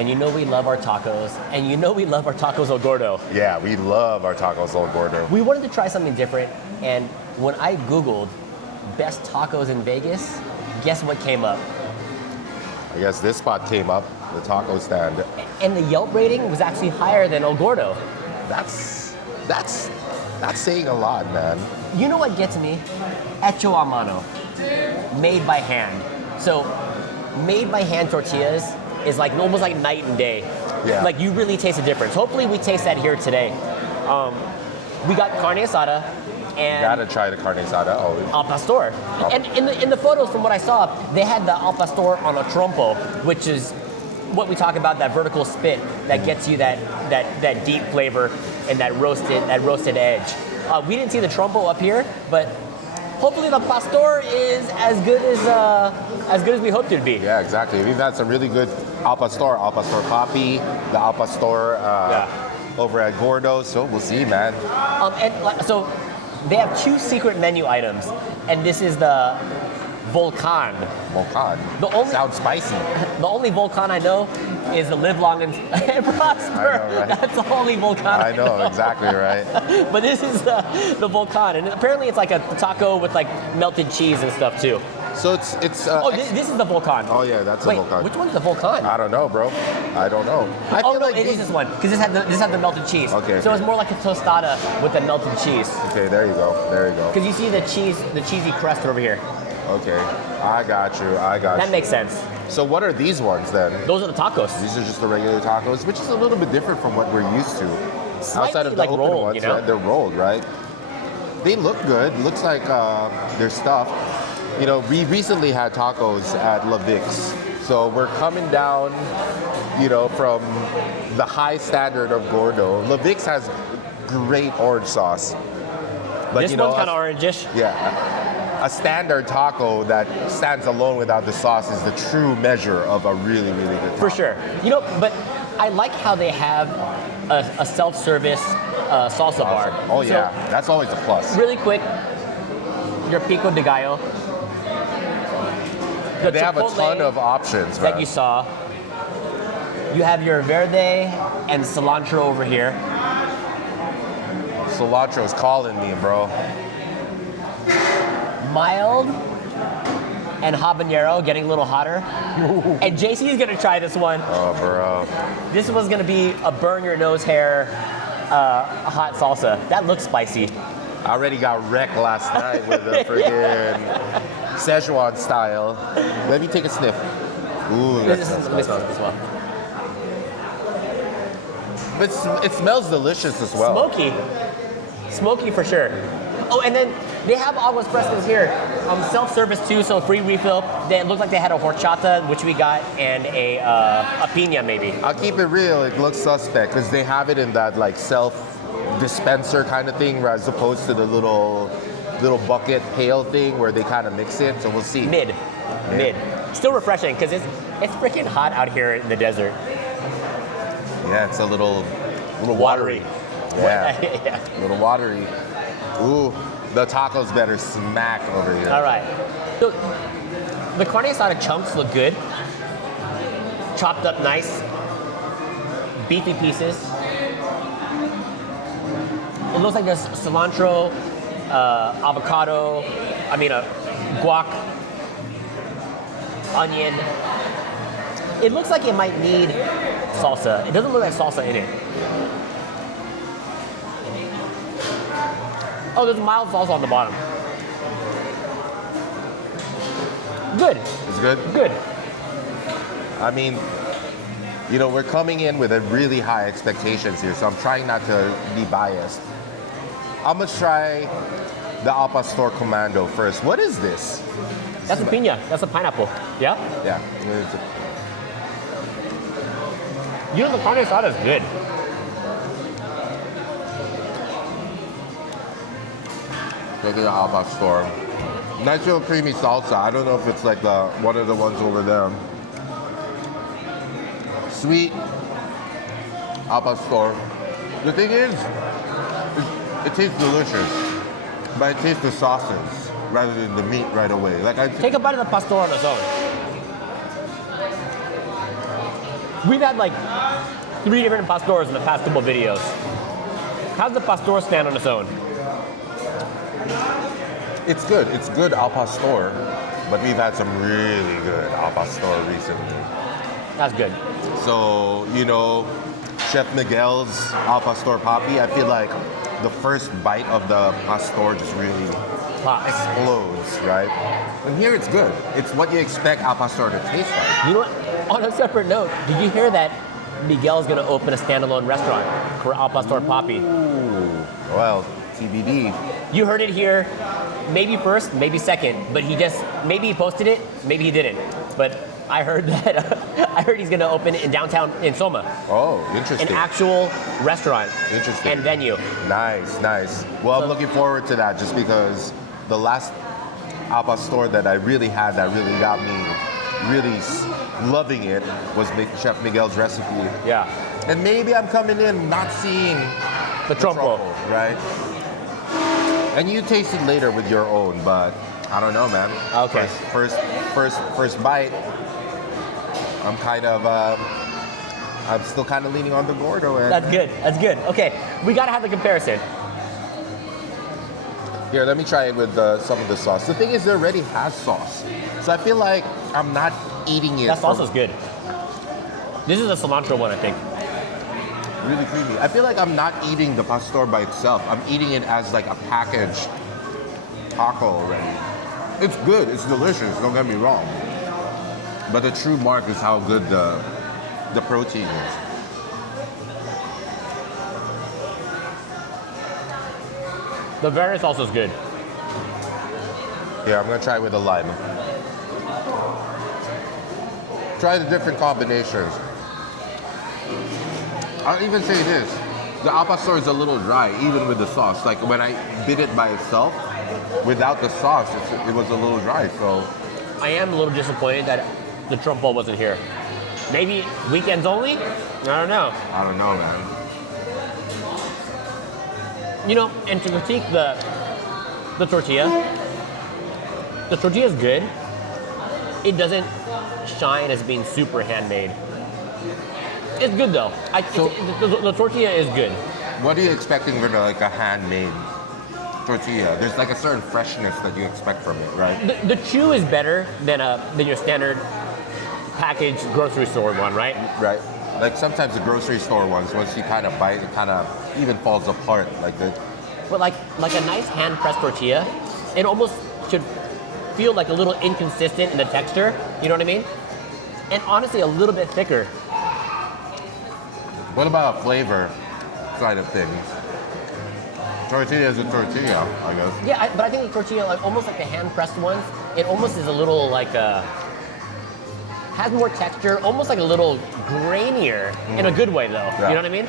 and you know we love our tacos, and you know we love our tacos El Gordo. Yeah, we love our tacos El Gordo. We wanted to try something different, and when I Googled best tacos in Vegas, guess what came up? I guess this spot came up, the taco stand. And the Yelp rating was actually higher than El Gordo. That's saying a lot, man. You know what gets me? Hecho a mano. Made by hand. So, made by hand tortillas is like almost like night and day. Yeah. Like you really taste the difference. Hopefully we taste that here today. We got carne asada and Gotta try the carne asada always. al pastor. And in the photos from what I saw, they had the al pastor on a trompo, which is what we talk about, that vertical spit that gets you that deep flavor and that roasted edge. We didn't see the trompo up here, but hopefully the pastor is as good as we hoped it would be. Yeah, exactly. We've had some really good al pastor papi, the al pastor over at Gordo, so we'll see, man. So they have 2 secret menu items, and this is the Volcan. Volcan. Sounds spicy. The only Volcan I know is the live long and prosper. I know, right? That's the only Volcan I know, exactly right. But this is the Volcan, and apparently it's like a taco with like melted cheese and stuff too. So it's this is the Volcan. Oh yeah, that's Wait, a Volcan. which one's the Volcan? I don't know, bro. I don't know. I Oh feel no, like it is this one because this had the melted cheese. Okay, So okay. it's more like a tostada with the melted cheese. Okay, there you go. There you go. Because you see the cheesy crust over here. Okay, I got you. That makes sense. So what are these ones then? Those are the tacos. These are just the regular tacos, which is a little bit different from what we're used to. Slightly Outside of the like open rolled, ones, you know? right? They're rolled, right? They look good. Looks like they're stuffed. You know, we recently had tacos at La Vix, so we're coming down, you know, from the high standard of Gordo. La Vix has great orange sauce. But, This you know, one's kind of orangish. Yeah, a standard taco that stands alone without the sauce is the true measure of a really, really good taco. For sure. You know, but I like how they have a self-service salsa bar. Oh So, yeah, that's always a plus. really quick, your pico de gallo. The They have a chipotle ton of options, that man. you saw. You have your verde and cilantro over here. Cilantro's calling me, bro. Mild and habanero, getting a little hotter. And JC is gonna try this one. Oh, bro. This one's gonna be a burn your nose hair hot salsa. That looks spicy. I already got wrecked last night with the freaking Szechuan style. Let me take a sniff. Ooh, This is as well. But it smells delicious as well. Smoky for sure. Oh, and then they have aguas frescas here. Self-service too, so free refill. It looked like they had a horchata, which we got, and a piña maybe. I'll keep it real. It looks suspect because they have it in that like self-dispenser kind of thing, as opposed to the little bucket pail thing where they kind of mix it. So we'll see. Mid. Still refreshing because it's freaking hot out here in the desert. Yeah, it's a little Watery. Yeah, Yeah. a little watery. Ooh, the tacos better smack over here. All right. So the carne asada chunks look good. Chopped up nice. Beefy pieces. It looks like there's cilantro, avocado, guac, onion. It looks like it might need salsa. It doesn't look like salsa in it. Oh, there's mild salsa on the bottom. Good. It's good? Good. I mean, you know, we're coming in with a really high expectations here, so I'm trying not to be biased. I'm gonna try the Al Pastor Commando first. What is this? That's a piña. That's a pineapple. Yeah? Yeah. You know, the carne asada is good. Look at the Al Pastor. Nice little creamy salsa. I don't know if it's like one of the ones over there. Sweet Al Pastor. The thing is, it tastes delicious, but it tastes the sauces rather than the meat right away. Take a bite of the pastor on its own. We've had like 3 different pastors in the past couple videos. How's the pastor stand on its own? It's good. It's good al pastor, but we've had some really good al pastor recently. That's good. So, you know, Chef Miguel's al pastor papi, I feel like the first bite of the pastor just really Hot. explodes, right? And here it's good. It's what you expect al pastor to taste like. You know what? On a separate note, did you hear that Miguel's gonna open a standalone restaurant for Al Pastor Papi? Ooh, well, TBD. You heard it here, maybe first, maybe second, but maybe he posted it, maybe he didn't. But I heard that, I heard he's gonna open it in downtown, in Soma. Oh, interesting. An actual restaurant. Interesting. And venue. Nice, nice. Well, I'm looking forward to that just because the last al pastor that I really had that really got me really loving it was Chef Miguel's recipe. Yeah. And maybe I'm coming in not seeing The trompo. right? And you taste it later with your own, but I don't know, man. Okay. First bite. I'm kind of, I'm still kind of leaning on the Gordo end. That's good. That's good. Okay, we gotta have the comparison. Here, let me try it with some of the sauce. The thing is, it already has sauce, so I feel like I'm not eating it. That sauce is good. This is a cilantro one, I think. Really creamy. I feel like I'm not eating the pastor by itself. I'm eating it as like a packaged taco already. It's good. It's delicious. Don't get me wrong. But the true mark is how good the protein is. The variant sauce is good. Here, I'm gonna try it with a lime. Try the different combinations. I'll even say this. The al pastor is a little dry, even with the sauce. Like when I bit it by itself, without the sauce, it was a little dry. So I am a little disappointed that the trompo wasn't here. Maybe weekends only? I don't know. I don't know, man. You know, and to critique the tortilla is good. It doesn't shine as being super handmade. It's good though. The tortilla is good. What are you expecting with like a handmade tortilla? There's like a certain freshness that you expect from it, right? The chew is better than your standard packaged grocery store one, right? Right. Like sometimes the grocery store ones, once you kind of bite, it kind of even falls apart. But like a nice hand pressed tortilla, it almost should feel like a little inconsistent in the texture. You know what I mean? And honestly, a little bit thicker. What about a flavor side of things? Tortilla is a tortilla, I guess. Yeah, but I think the tortilla, like almost like the hand pressed ones, it almost is a little like has more texture, almost like a little grainier in a good way though. Yeah. You know what I mean?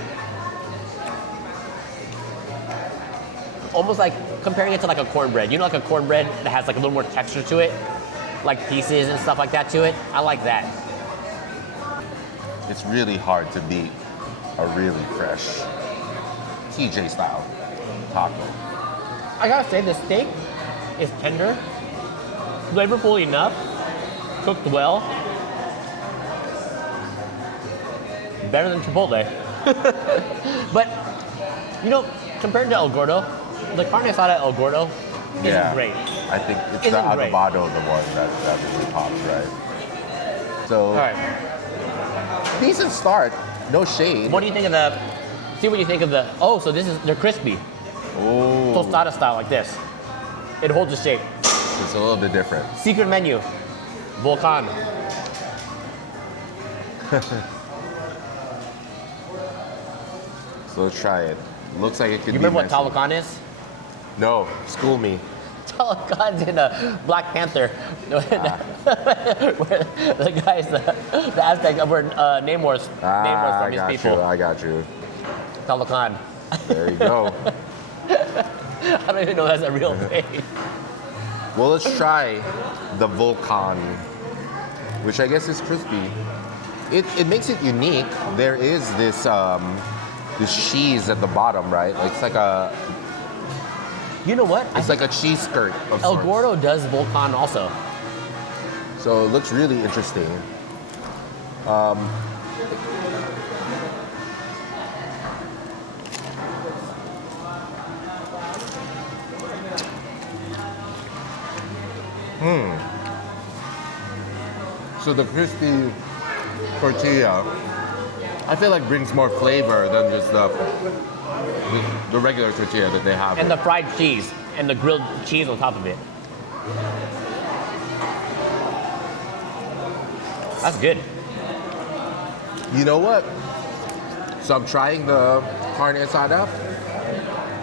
Almost like comparing it to like a cornbread. You know, like a cornbread that has like a little more texture to it, like pieces and stuff like that to it. I like that. It's really hard to beat a really fresh TJ style taco. I gotta say, the steak is tender, flavorful enough, cooked well. Better than Chipotle. But, you know, compared to El Gordo, the carne asada at El Gordo isn't great. I think it's Isn't the great. adobado the one that really pops, right? So, All right. decent start. No shade. What do you think of so they're crispy. Oh, Tostada style, like this. It holds the shape. it's a little bit different. Secret menu, Volcan. So let's try it. Looks like it could You be remember what messy. Talocan is? No, school me. Talocan's in a Black Panther. Where the guys, the Aztec, where Namor's from his people. I got you. Talocan. There you go. I don't even know if that's a real thing. Well, let's try the Volcan, which I guess is crispy. It makes it unique. There is this cheese at the bottom, right? Like it's like a You know what? it's like a cheese skirt of El sorts. Gordo does Volcan also. So it looks really interesting. So the crispy tortilla, I feel like brings more flavor than just the regular tortilla that they have. And the fried cheese and the grilled cheese on top of it. That's good. You know what? So I'm trying the carne asada.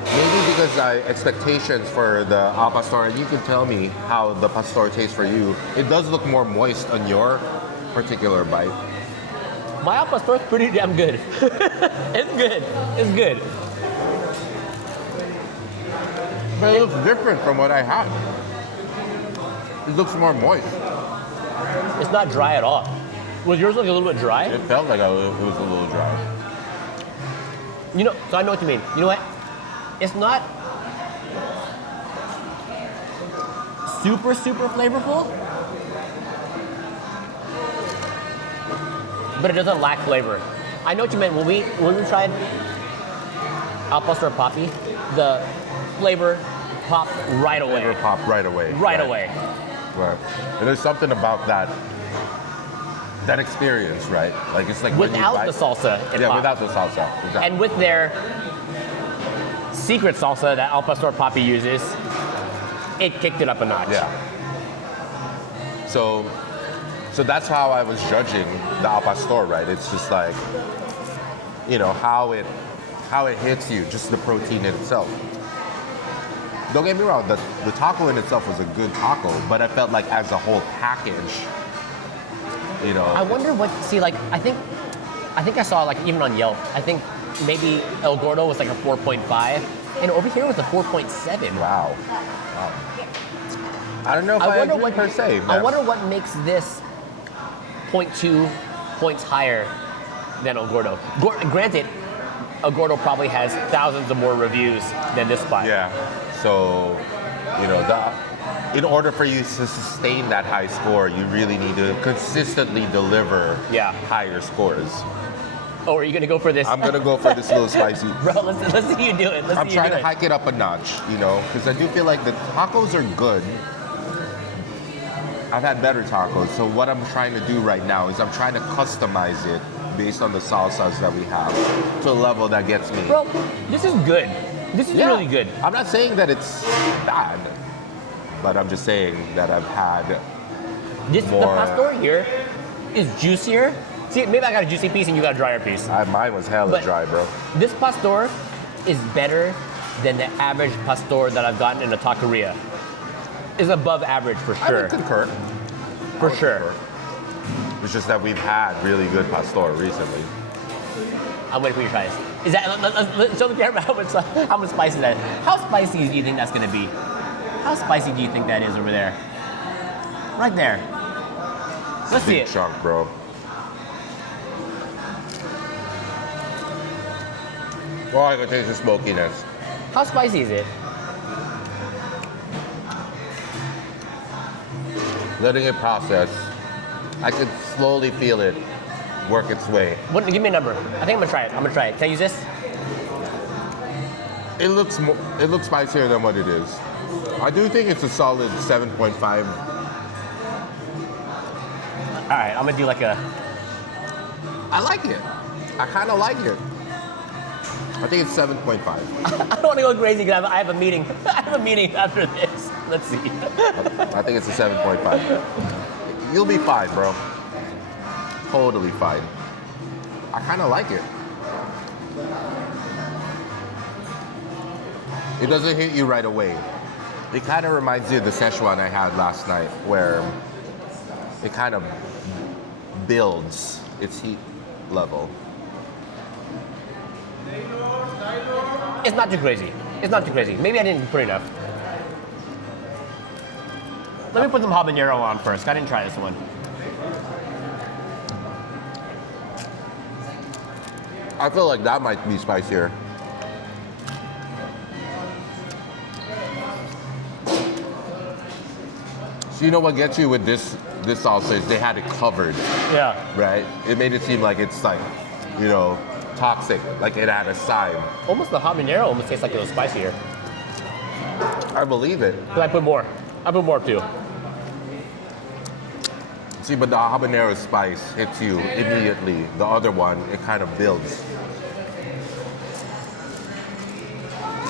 Maybe because expectations for the al pastor, and you can tell me how the pastor tastes for you. It does look more moist on your particular bite. My al pastor is pretty damn good. It's good. It's good. But it looks different from what I had. It looks more moist. It's not dry at all. Was yours like a little bit dry? It felt like it was a little dry. You know, so I know what you mean. You know what? It's not super flavorful, but it doesn't lack flavor. I know what you meant. When we tried al pastor papi, the flavor popped right away. Flavor popped right away. Right away. Right. And there's something about that experience, right? Like it's like when you Without bite- the salsa, it Yeah, popped. without the salsa. Exactly. And with their secret salsa that al pastor papi uses, it kicked it up a notch. Yeah. So that's how I was judging the al pastor, right? It's just like, you know, how it hits you, just the protein in itself. Don't get me wrong, the taco in itself was a good taco, but I felt like as a whole package, you know. I wonder what. See, like I think I saw like even on Yelp. I think maybe El Gordo was like a 4.5, and over here was a 4.7. Wow. I don't know if I agree per se. I man. wonder what makes this 0.2 points higher than El Gordo. Granted, El Gordo probably has thousands of more reviews than this spot. Yeah. So, you know, in order for you to sustain that high score, you really need to consistently deliver higher scores. Oh, are you gonna go for this? I'm gonna go for this little spicy. Bro, let's see you do it. I'm trying to hike it up a notch, you know, because I do feel like the tacos are good. I've had better tacos, so what I'm trying to do right now is I'm trying to customize it based on the salsas that we have to a level that gets me. Bro, this is good. This is really good. I'm not saying that it's bad, but I'm just saying that I've had The more. pastor here is juicier. See, maybe I got a juicy piece and you got a drier piece. Mine was hella But- dry, bro. This pastor is better than the average pastor that I've gotten in a taqueria. Is above average for I sure. would concur. For sure. It's just that we've had really good pastor recently. I'm waiting for you to try this. Is that? Let's show the camera how much spicy that is. How spicy do you think that's gonna be? How spicy do you think that is over there? Right there. Let's see Big it. chunk, bro. Oh, I can taste the smokiness. How spicy is it? Letting it process, I can slowly feel it work its way. Give me a number. I think I'm gonna try it. Can I use this? It looks spicier than what it is. I do think it's a solid 7.5. All right, I'm gonna do like a. I like it. I kind of like it. I think it's 7.5. I don't want to go crazy because I have a meeting. I have a meeting after this. Let's see. I think it's a 7.5. You'll be fine, bro. Totally fine. I kind of like it. It doesn't hit you right away. It kind of reminds you of the Szechuan I had last night, where it kind of builds its heat level. It's not too crazy. It's not too crazy. Maybe I didn't put enough. Let me put some habanero on first. I didn't try this one. I feel like that might be spicier. So you know what gets you with this salsa is they had it covered, Yeah. right? It made it seem like it's like, you know, toxic, like it had a side. Almost the habanero almost tastes like it was spicier. I believe it. Because I put more. I put more too. See, but the habanero spice hits you immediately. The other one, it kind of builds.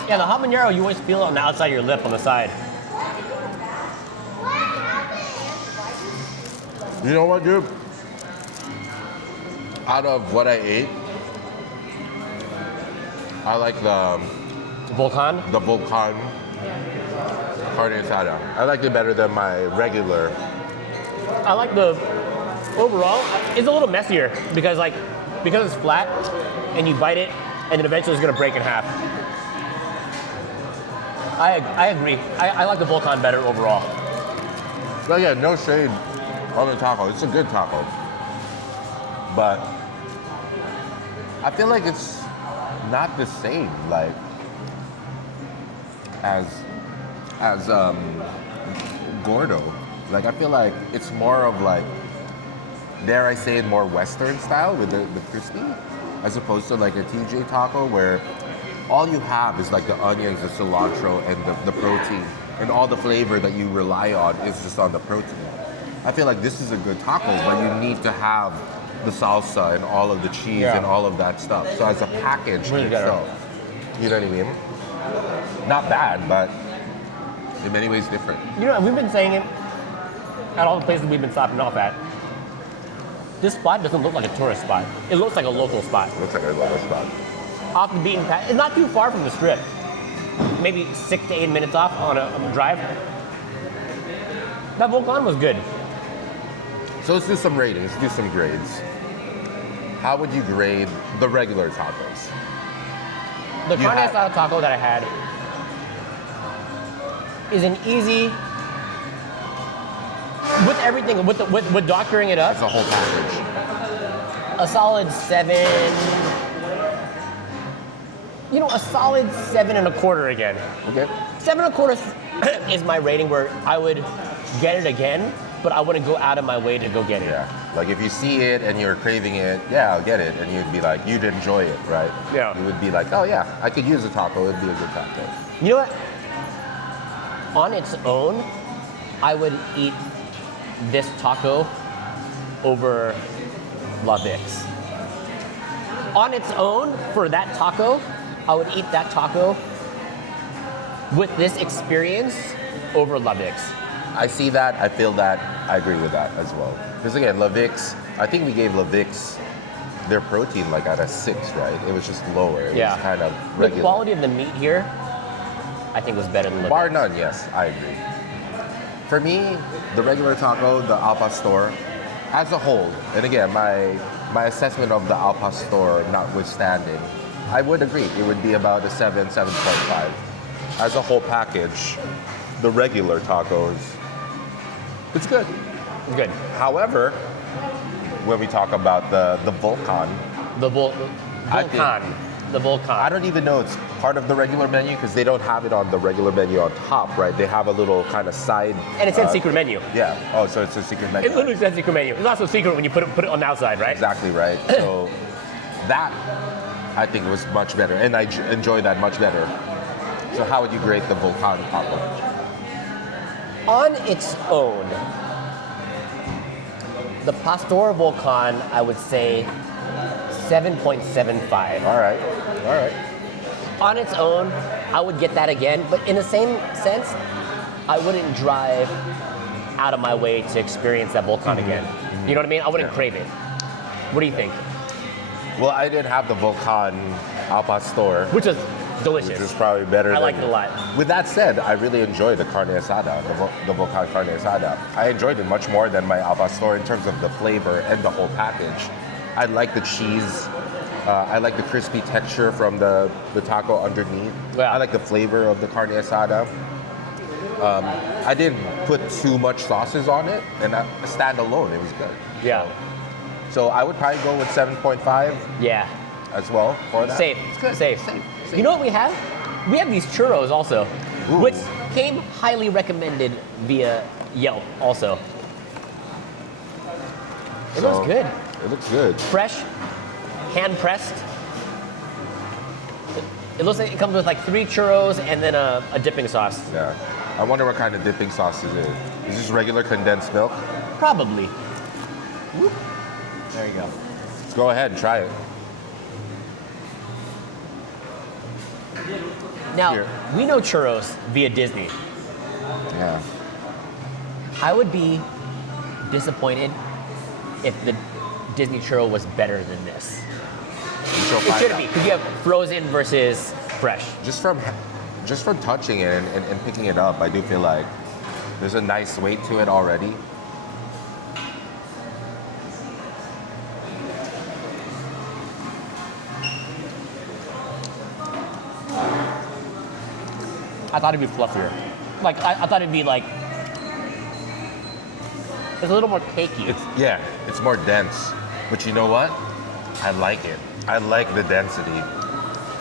Yeah, the habanero, you always feel it on the outside of your lip on the side. You know what, dude? Out of what I ate, I like the Volcan? Volcan carne asada. I like it better than my regular. I like the overall. It's a little messier because it's flat and you bite it and then eventually it's gonna break in half. I agree. I like the Volcan better overall. But yeah, no shade on the taco. It's a good taco. But I feel like it's not the same like as Gordo. Like I feel like it's more of like, dare I say it, more Western style with the crispy, as opposed to like a TJ taco where all you have is like the onions, the cilantro, and the protein, and all the flavor that you rely on is just on the protein. I feel like this is a good taco, but you need to have the salsa and all of the cheese and all of that stuff. So as a package in itself, you know what I mean? Not bad, but in many ways different. You know, we've been saying it at all the places we've been stopping off at. This spot doesn't look like a tourist spot. It looks like a local spot. Looks like a local spot. Off the beaten path. It's not too far from the strip. Maybe 6 to 8 minutes off on a drive. That Volcan was good. So let's do some ratings, do some grades. How would you grade the regular tacos? The carne asada taco that I had is an easy, with everything, with doctoring it up, It's a whole package. a solid 7. You know, a solid 7.25 again. Okay. 7.25 is my rating where I would get it again, but I wouldn't go out of my way to go get it. Yeah. Like if you see it and you're craving it, yeah, I'll get it. And you'd be like, you'd enjoy it, right? Yeah. You would be like, oh yeah, I could use a taco. It'd be a good taco. You know what? On its own, I would eat this taco over La Vic's. On its own, for that taco, I would eat that taco with this experience over La Vic's. I see that. I feel that. I agree with that as well. Because again, La Vic's, I think we gave La Vic's their protein like at a 6, right? It was just lower. It was kind of regular. The quality of the meat here, I think was better than La Bar Vic's. none, yes, I agree. For me, the regular taco, the al pastor, as a whole, and again, my assessment of the al pastor notwithstanding, I would agree. It would be about a 7, 7.5. As a whole package, the regular tacos, it's good. Good. However, when we talk about the Volcan, The I think- Volcan. The Volcan. I don't even know it's part of the regular menu because they don't have it on the regular menu on top, right? They have a little kind of side. And it said secret menu. Yeah. Oh, so it's a secret menu. It literally says secret menu. It's also secret when you put it on the outside, right? Exactly right. So that I think was much better, and I enjoy that much better. So how would you grade the Volcan taco? On its own, the Pastor Volcan, I would say 7.75. All right. All right. On its own, I would get that again, but in the same sense, I wouldn't drive out of my way to experience that Volcan again. You know what I mean? I wouldn't crave it. What do you think? Well, I didn't have the Volcan al pastor, Which is delicious. which is probably better. I like it a lot. With that said, I really enjoy the carne asada, the Volcan carne asada. I enjoyed it much more than my al pastor in terms of the flavor and the whole package. I like the cheese. I like the crispy texture from the taco underneath. Yeah. I like the flavor of the carne asada. I didn't put too much sauces on it, and standalone, it was good. Yeah. So I would probably go with 7.5 Yeah. as well for that. Safe. It's good. Safe. Safe. You know what we have? We have these churros also, Ooh. which came highly recommended via Yelp also. It So, looks good. It looks good. Fresh, hand pressed. It looks like it comes with like 3 churros and then a dipping sauce. Yeah. I wonder what kind of dipping sauce it is. Is this regular condensed milk? Probably. There you go. Go ahead and try it. Now, Here. we know churros via Disney. Yeah. I would be disappointed if the Disney churro was better than this. You'll It find shouldn't out. be, because you have frozen versus fresh. Just from touching it and picking it up, I do feel like there's a nice weight to it already. I thought it'd be fluffier. Like, I thought it'd be like, it's a little more cakey. It's more dense. But you know what? I like it. I like the density.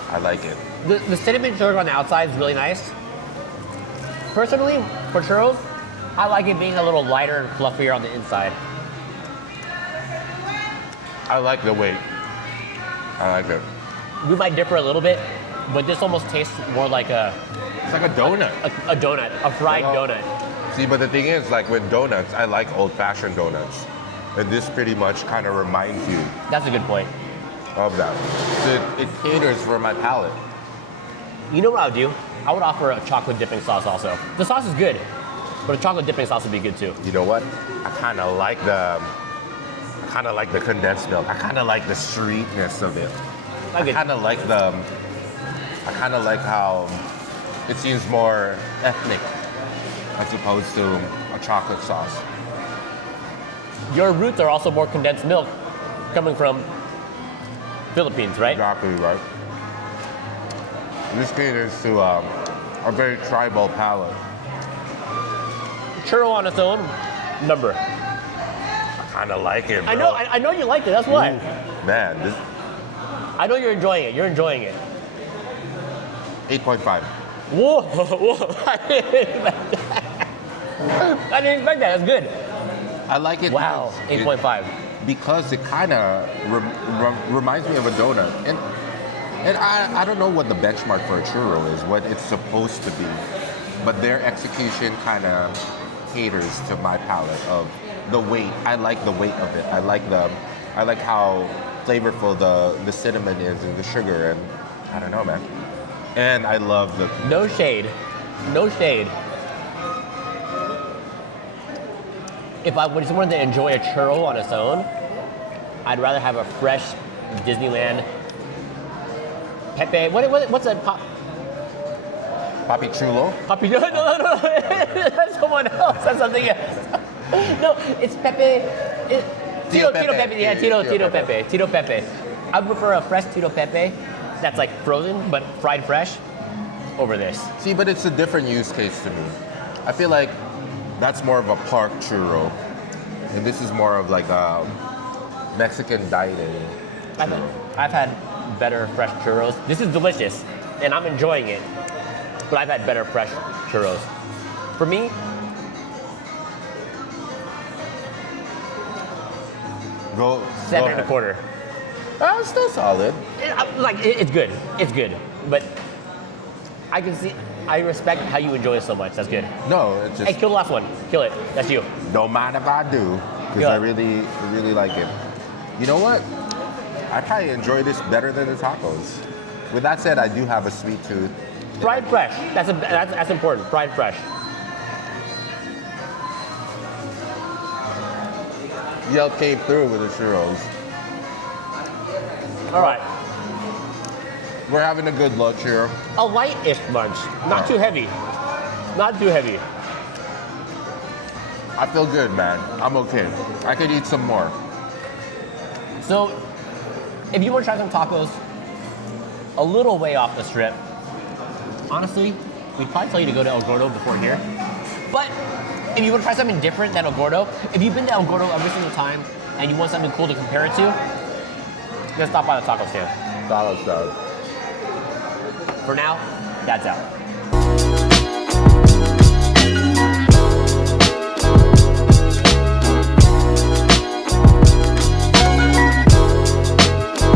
I like it. The cinnamon sugar on the outside is really nice. Personally, for churros, I like it being a little lighter and fluffier on the inside. I like the weight. I like it. We might differ a little bit, but this almost tastes more like It's like a donut. a donut, a fried donut. See, but the thing is, like with donuts, I like old-fashioned donuts. And this pretty much kind of reminds you That's a good point. of that. So it caters for my palate. You know what I would do? I would offer a chocolate dipping sauce also. The sauce is good, but a chocolate dipping sauce would be good too. You know what? I kind of like the condensed milk. I kind of like the sweetness of it. I kind of like how it seems more ethnic as opposed to a chocolate sauce. Your roots are also more condensed milk coming from Philippines, right? Exactly right. This caters to a very tribal palate. Churro on its own, number. I kind of like it, bro. I know you like it. That's why. Man, this I know you're enjoying it. You're enjoying it. 8.5. Whoa, whoa! I didn't expect that. I didn't expect that. That's good. I like it. Wow, 8.5. Because it kind of reminds me of a donut. And I don't know what the benchmark for a churro is, what it's supposed to be. But their execution kind of caters to my palate of the weight. I like the weight of it. I like how flavorful the cinnamon is and the sugar, and I don't know, man. And I love the No shade. No shade. If I just wanted to enjoy a churro on its own, I'd rather have a fresh Disneyland Pepe. What's that? Papi Chulo. Papi? No. That's someone else. That's something else. No, it's Pepe. Tito Pepe. Yeah, Tito Pepe. Tito Pepe. I prefer a fresh Tito Pepe that's like frozen but fried fresh over this. See, but it's a different use case to me. I feel like that's more of a park churro, and this is more of like a Mexican dining churro. I've had better fresh churros. This is delicious, and I'm enjoying it. But I've had better fresh churros. For me, Go 7.25. It's still solid. It's good. It's good. But I respect how you enjoy it so much. That's good. No, it's just Hey, kill the last one. Kill it. That's you. don't mind if I do, because Yeah. I really like it. You know what? I probably enjoy this better than the tacos. With that said, I do have a sweet tooth. Fried fresh. That's important. Fried fresh. Yelp came through with the churros. All right. We're having a good lunch here. A light-ish lunch. Not too heavy. Not too heavy. I feel good, man. I'm okay. I could eat some more. So, if you want to try some tacos a little way off the strip, honestly, we'd probably tell you to go to El Gordo before here. But if you want to try something different than El Gordo, if you've been to El Gordo every single time and you want something cool to compare it to, just stop by the taco stand. Solid stuff. For now, that's out.